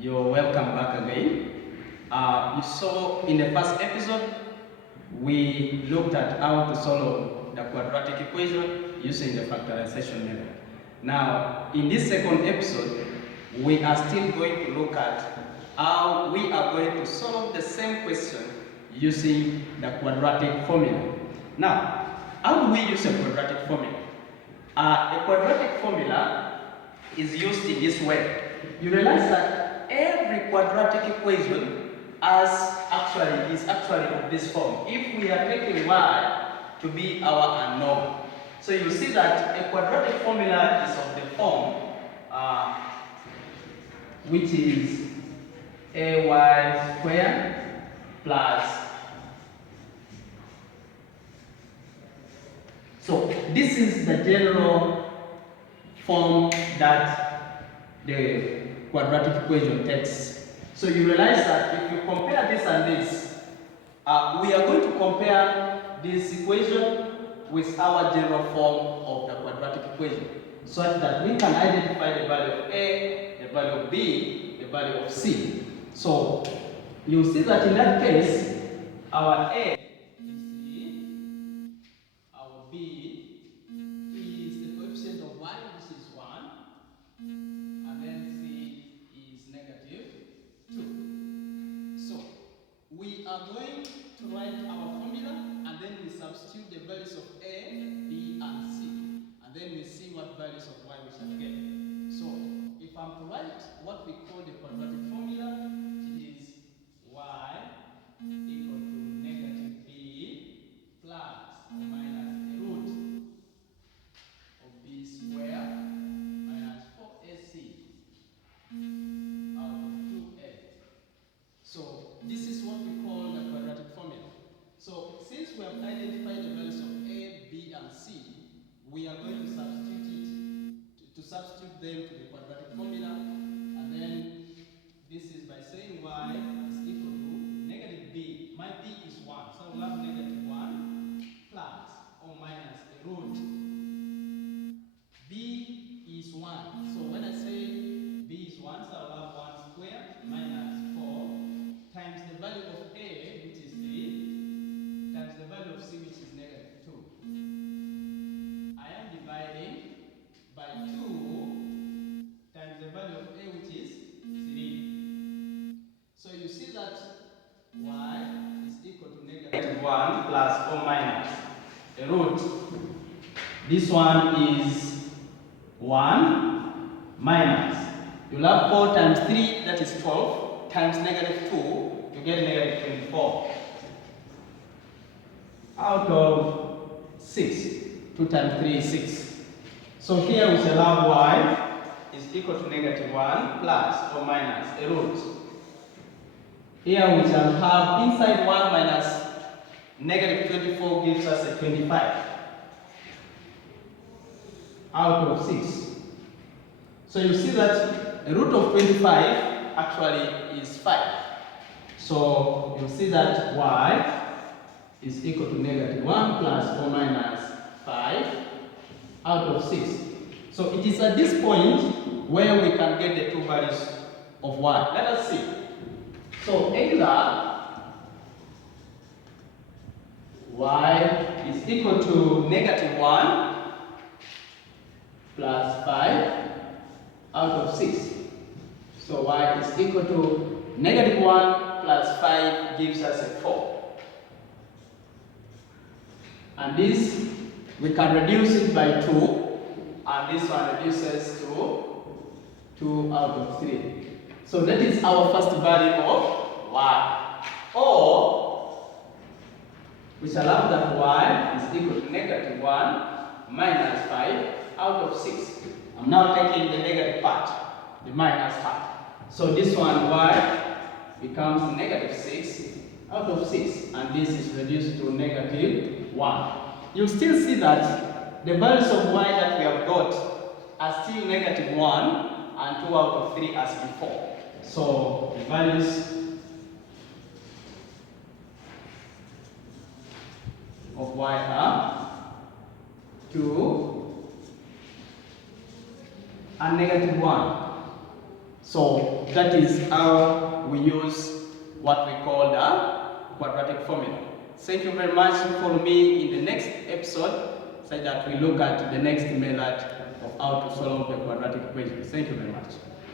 You're welcome back again. You saw in the first episode, we looked at how to solve the quadratic equation using the factorization method. Now, in this second episode, we are still going to look at how we are going to solve the same question using the quadratic formula. Now, how do we use a quadratic formula? A quadratic formula is used in this way. You realize that every quadratic equation is actually of this form. If we are taking y to be our unknown, so you see that a quadratic formula is of the form which is ay squared plus. So this is the general form that the quadratic equation takes. So you realize that if you compare this and this, we are going to compare this equation with our general form of the quadratic equation, such that we can identify the value of A, the value of B, the value of C. So you see that in that case, our A is C, our B is the coefficient of y, which is 1, and then C is negative 2. So we are going to write our formula, and then we substitute the values of A, B, and C, and then we see what values of y we shall get. So if I'm to write what we call the quadratic formula, it is y equal to negative b plus or minus the root of b squared minus 4ac out of 2a. So this is what we call the quadratic formula. So since we have identified the values of a, b, and c, we are going to substitute them to the quadratic formula, and then this is by saying y is equal to negative b. My b is 1, so we'll have negative 1 plus or minus the root. B is 1, so when I say b is 1, so I'll have 1 squared minus 4 times the value of a, which is 3, times the value of c, which is negative 2. I am dividing by 2 times the value of a, which is 3. So you see that y is equal to negative 1 plus or minus the root. This one is 1 minus. You'll have 4 times 3, that is 12, times negative 2, you get negative 24. Out of 6, 2 times 3 is 6. So here we shall have y is equal to negative 1 plus or minus a root. Here we shall have inside 1 minus negative 24 gives us a 25 out of 6. So you see that the root of 25 actually is 5. So you see that y is equal to negative 1 plus or minus 5 out of 6. So it is at this point where we can get the two values of y. Let us see. So either y is equal to negative 1 plus 5 out of 6. So y is equal to negative 1 plus 5 gives us a 4. And this, we can reduce it by 2, and this one reduces to 2 out of 3. So that is our first value of y. Or we shall have that y is equal to negative 1 minus 5 out of 6. I'm now taking the negative part, the minus part. So this one y becomes negative 6 out of 6, and this is reduced to negative 1. You still see that the values of y that we have got are still negative 1 and 2 out of 3 as before. So the values of y are 2 and negative 1. So that is how we use what we call the quadratic formula. Thank you very much. Follow me in the next episode so that we look at the next method of how to solve the quadratic equation. Thank you very much.